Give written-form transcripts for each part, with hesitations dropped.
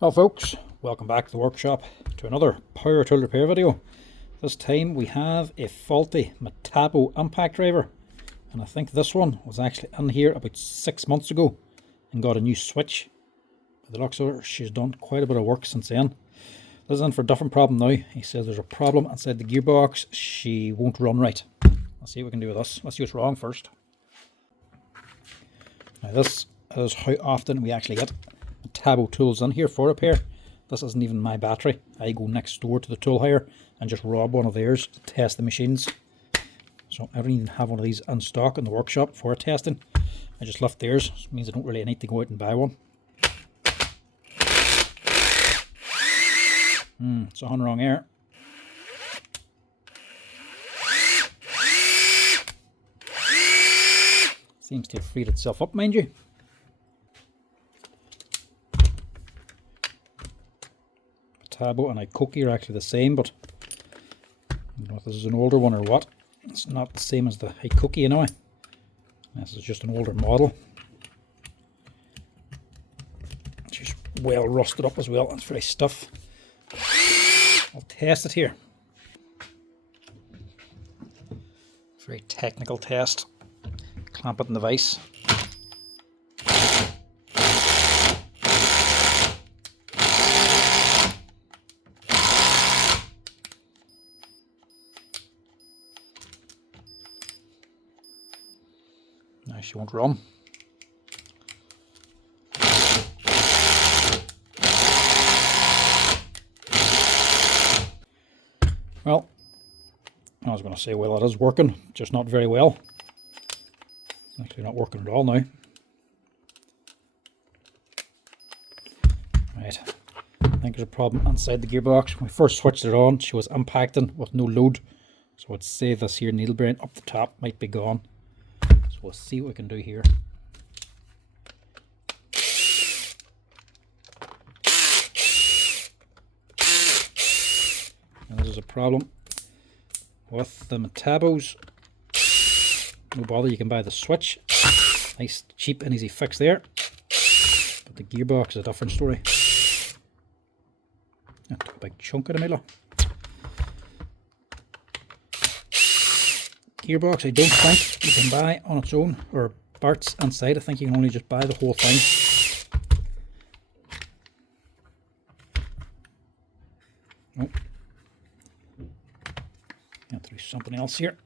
Well folks, welcome back to the workshop to another power tool repair video. This time we have a faulty Metabo impact driver, and I think this one was actually in here about 6 months ago and got a new switch. By the looks of her, she's done quite a bit of work since then. This is in for a different problem now. He says there's a problem inside the gearbox, she won't run right. Let's see what we can do with this. Let's see what's wrong first. Now this is how often we actually get Metabo tools in here for repair. This isn't even my battery. I go next door to the tool hire and just rob one of theirs to test the machines. So I don't even have one of these in stock in the workshop for testing. I just left theirs. It means I don't really need to go out and buy one. It's on wrong air. Seems to have freed itself up, mind you. Metabo and Ikoki are actually the same, but I don't know if this is an older one or what. It's not the same as the Ikoki anyway. This is just an older model. She's well rusted up as well. It's very stiff. I'll test it here. Very technical test. Clamp it in the vise. Now she won't run. Well, I was going to say, well, it is working, just not very well. It's actually not working at all now. Right, I think there's a problem inside the gearbox. When we first switched it on, she was impacting with no load. So I'd say this here needle bearing up the top might be gone. So we'll see what we can do here. And this is a problem with the Metabos. No bother, you can buy the switch. Nice, cheap and easy fix there. But the gearbox is a different story. I took a big chunk of the middle. Gearbox I don't think you can buy on its own, or parts inside. I think you can only just buy the whole thing. Oh. Got to do something else here.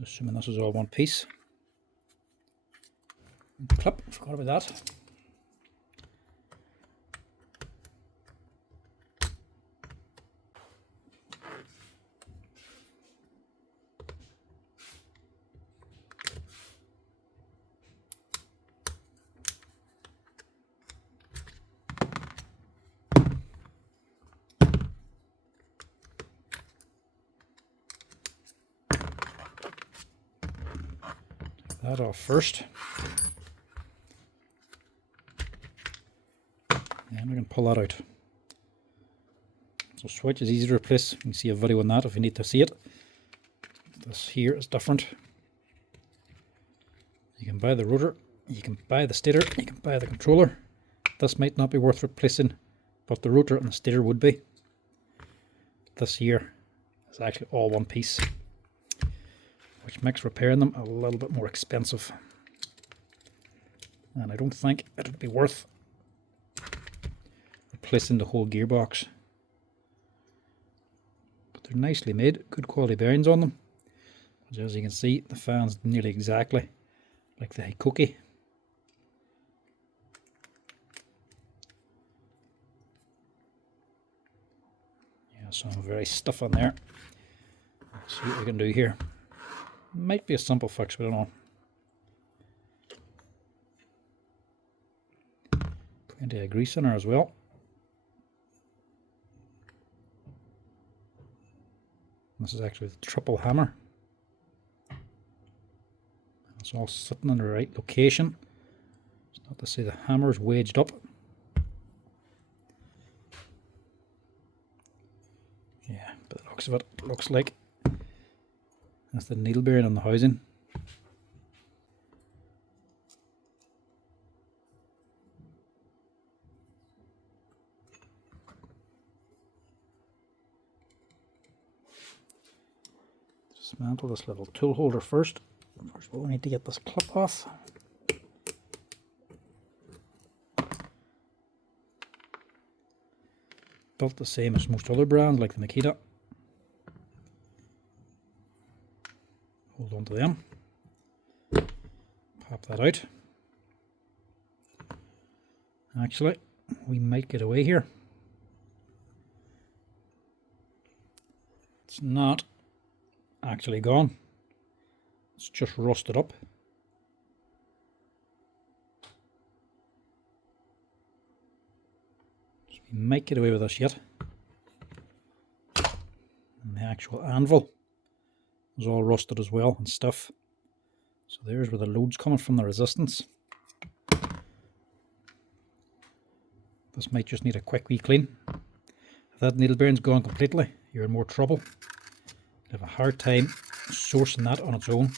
Assuming this is all one piece. Clip, forgot about that. That off first. And we can pull that out. So switch is easy to replace. You can see a video on that if you need to see it. This here is different. You can buy the rotor, you can buy the stator, you can buy the controller. This might not be worth replacing, but the rotor and the stator would be. This here is actually all one piece, which makes repairing them a little bit more expensive. And I don't think it would be worth replacing the whole gearbox. But they're nicely made, good quality bearings on them. Which, as you can see, the fan's nearly exactly like the Ikoki. Yeah, so very stiff on there. Let's see what we can do here. Might be a simple fix, but I don't know. Plenty of grease in her as well. This is actually the triple hammer. It's all sitting in the right location. It's not to say the hammer is wedged up. Yeah, but the looks of it, looks like that's the needle bearing on the housing. Dismantle this little tool holder first. First of all, we need to get this clip off. Built the same as most other brands, like the Makita. Hold on to them. Pop that out. Actually, we might get away here. It's not actually gone. It's just rusted up. So we might get away with this yet. And the actual anvil is all rusted as well and stuff. So there's where the load's coming from, the resistance. This might just need a quick wee clean. If that needle bearing's gone completely, you're in more trouble. You have a hard time sourcing that on its own.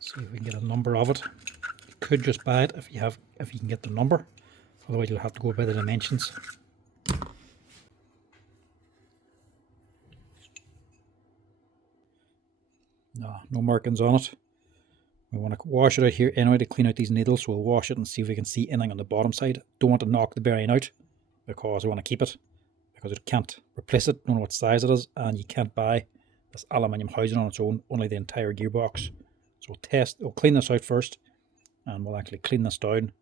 See if we can get a number of it. You could just buy it if you can get the number. Otherwise you'll have to go by the dimensions. No markings on it. We want to wash it out here anyway to clean out these needles, so we'll wash it and see if we can see anything on the bottom side. Don't want to knock the bearing out because we want to keep it, because it can't replace it, don't know what size it is, and you can't buy this aluminium housing on its own, only the entire gearbox. So we'll clean this out first, and we'll actually clean this down and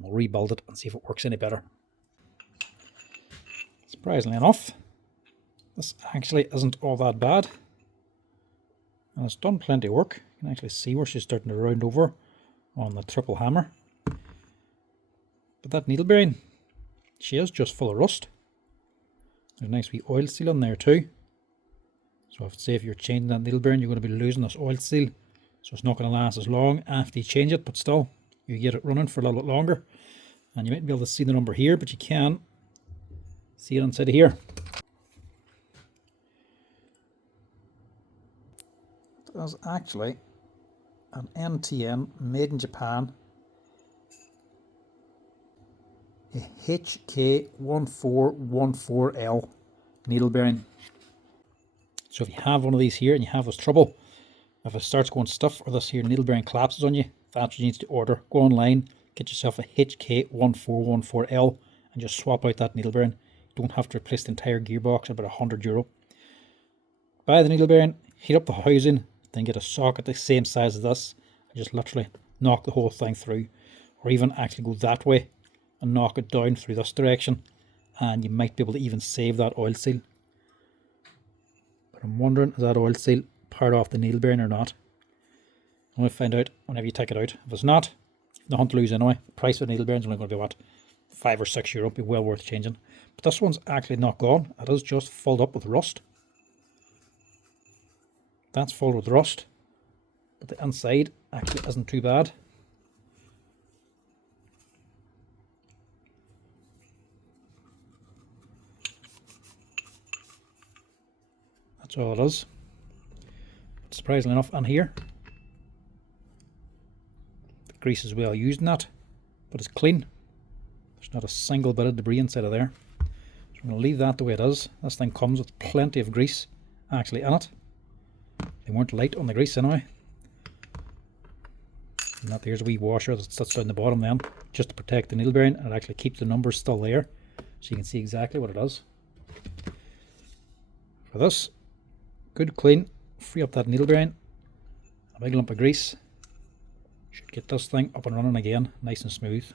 we'll rebuild it and see if it works any better. Surprisingly enough, this actually isn't all that bad. And it's done plenty of work. You can actually see where she's starting to round over on the triple hammer. But that needle bearing, she is just full of rust. There's a nice wee oil seal on there too. So if you're changing that needle bearing, you're going to be losing this oil seal. So it's not going to last as long after you change it, but still, you get it running for a little bit longer. And you might be able to see the number here, but you can see it inside of here. There's actually an MTN made in Japan, a HK1414L needle bearing. So if you have one of these here and you have this trouble, if it starts going stiff or this here needle bearing collapses on you, that's what you need to order. Go online, get yourself a HK1414L and just swap out that needle bearing. You don't have to replace the entire gearbox at about €100. Buy the needle bearing, heat up the housing, then get a socket the same size as this and just literally knock the whole thing through, or even actually go that way and knock it down through this direction, and you might be able to even save that oil seal. But I'm wondering, is that oil seal part off the needle bearing or not? I'm going to find out whenever you take it out. If it's not, nothing to lose anyway. The price of the needle bearing is only going to be what, €5 or €6. It'll be well worth changing. But this one's actually not gone. It is just filled up with rust. That's full with rust, but the inside actually isn't too bad. That's all it is. But surprisingly enough, on here, the grease is well used in that, but it's clean. There's not a single bit of debris inside of there. So I'm going to leave that the way it is. This thing comes with plenty of grease actually in it. They weren't light on the grease anyway. And that there's a wee washer that sits down the bottom then, just to protect the needle bearing, and it actually keeps the numbers still there, so you can see exactly what it is. For this, good clean, free up that needle bearing, a big lump of grease, should get this thing up and running again, nice and smooth.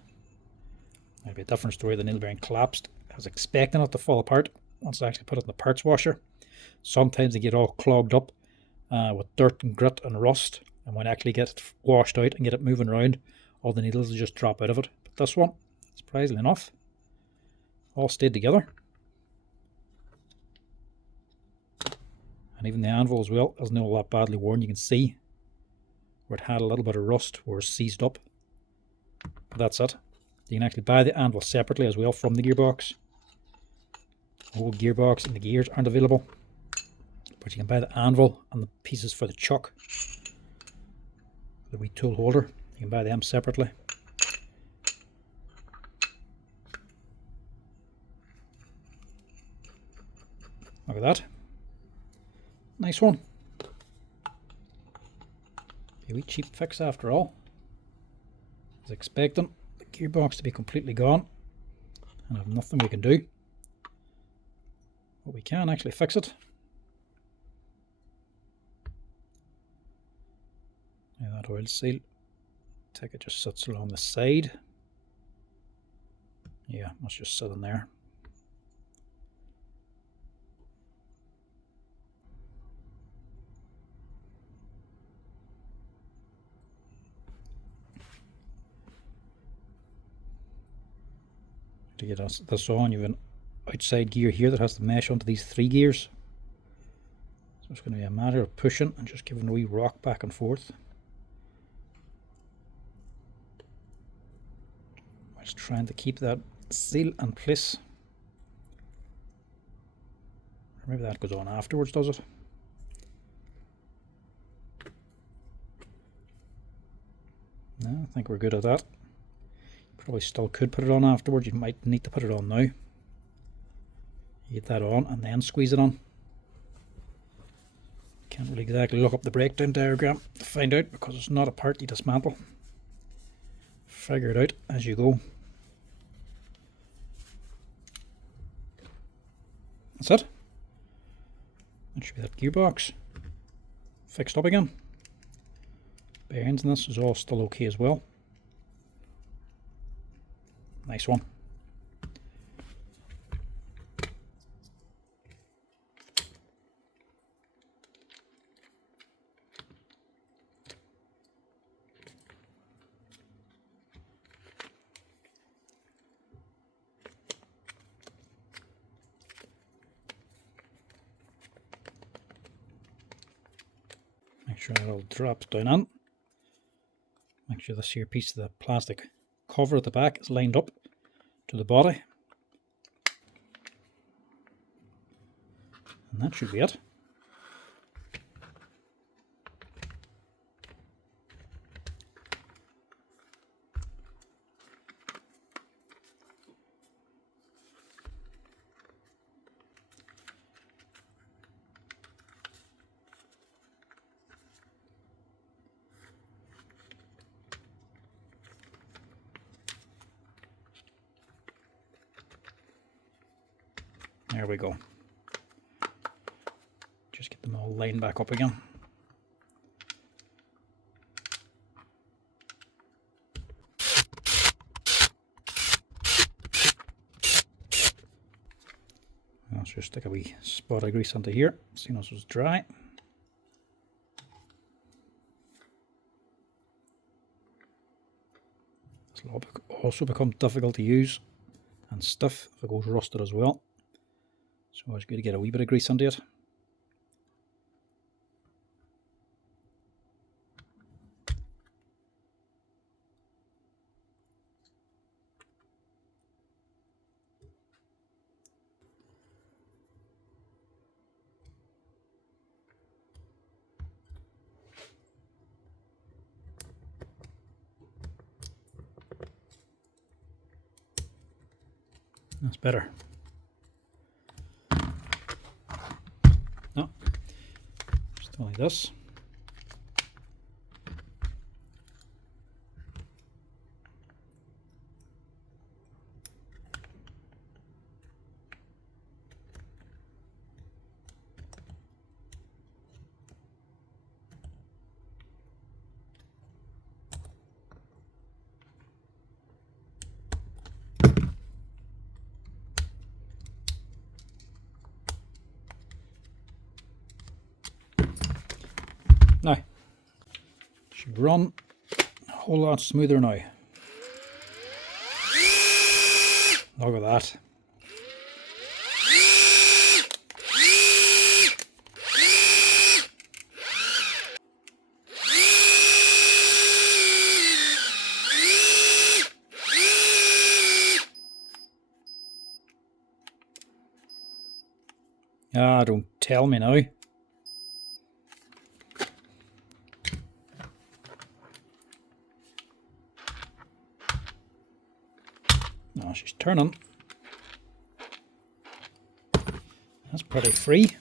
Maybe a different story, the needle bearing collapsed. I was expecting it to fall apart once I actually put it in the parts washer. Sometimes they get all clogged up with dirt and grit and rust, and when I actually get it washed out and get it moving around, all the needles will just drop out of it. But this one, surprisingly enough, all stayed together. And even the anvil as well isn't all that badly worn. You can see where it had a little bit of rust where it's seized up. But that's it. You can actually buy the anvil separately as well from the gearbox. The whole gearbox and the gears aren't available, but you can buy the anvil and the pieces for the chuck, the wee tool holder. You can buy them separately. Look at that. Nice one. A wee cheap fix after all. I was expecting the gearbox to be completely gone and have nothing we can do. But we can actually fix it. Now that oil seal, I think it just sits along the side. Yeah, must just sit in there. To get this on, you have an outside gear here that has to mesh onto these 3 gears. So it's going to be a matter of pushing and just giving a wee rock back and forth. Just trying to keep that seal in place. Or maybe that goes on afterwards, does it? No, I think we're good at that. Probably still could put it on afterwards. You might need to put it on now. You get that on and then squeeze it on. Can't really exactly look up the breakdown diagram to find out because it's not a part you dismantle. Figure it out as you go. That's it. That should be that gearbox fixed up again. Bearings in this is all still okay as well. Nice one. Make sure that all drops down in. Make sure this here piece of the plastic cover at the back is lined up to the body. And that should be it. There we go. Just get them all lined back up again. Let's just stick a wee spot of grease onto here, seeing as it's dry. This will also become difficult to use and stiff if it goes rusted as well. So it's good to get a wee bit of grease under it. That's better. No, still like this. Now, should run a whole lot smoother now. Look at that. Ah, don't tell me now. Now she's turning. That's pretty free.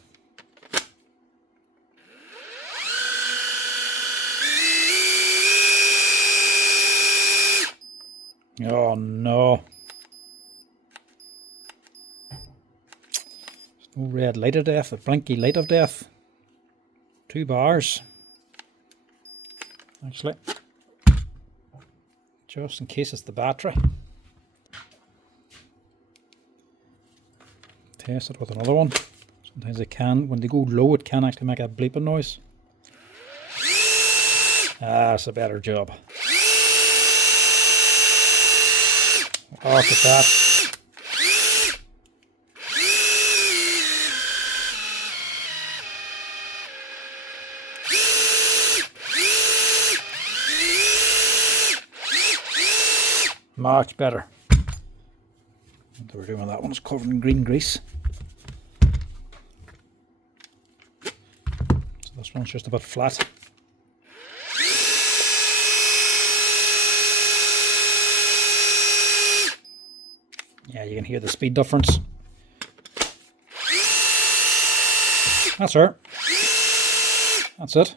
Oh no. There's no red light of death, a blinky light of death. 2 bars. Actually, just in case it's the battery. Test it with another one. Sometimes it can, when they go low, it can actually make a bleeping noise. Ah, it's a better job. Oh, look at that. Much better. What we're doing, that one's covered in green grease. So this one's just a bit flat. Yeah, you can hear the speed difference. That's her. That's it.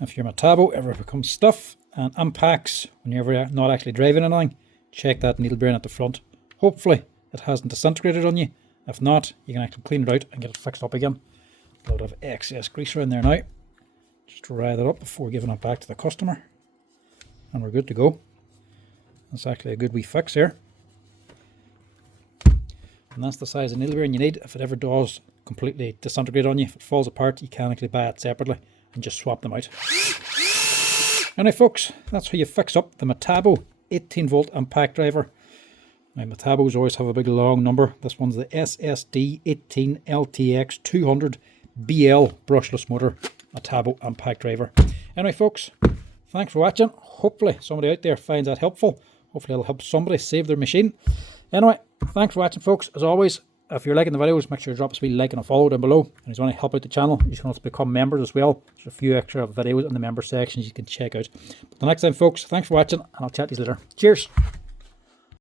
If your Metabo ever becomes stiff and impacts when you're not actually driving anything, check that needle bearing at the front. Hopefully it hasn't disintegrated on you. If not, you can actually clean it out and get it fixed up again. A lot of excess greaser in there now. Just dry that up before giving it back to the customer. And we're good to go. That's actually a good wee fix here. And that's the size of needle bearing you need. If it ever does completely disintegrate on you, if it falls apart, you can actually buy it separately and just swap them out. Anyway folks, that's how you fix up the Metabo 18 volt impact driver. Now Metabos always have a big long number. This one's the SSD 18 LTX 200 BL brushless motor Metabo impact driver. Anyway folks, thanks for watching. Hopefully somebody out there finds that helpful. Hopefully it'll help somebody save their machine. Anyway, thanks for watching folks. As always, if you're liking the videos, make sure you drop us a wee like and a follow down below. And if you want to help out the channel, you can also become members as well. There's a few extra videos in the member sections you can check out. But the next time folks, thanks for watching and I'll chat to you later. Cheers!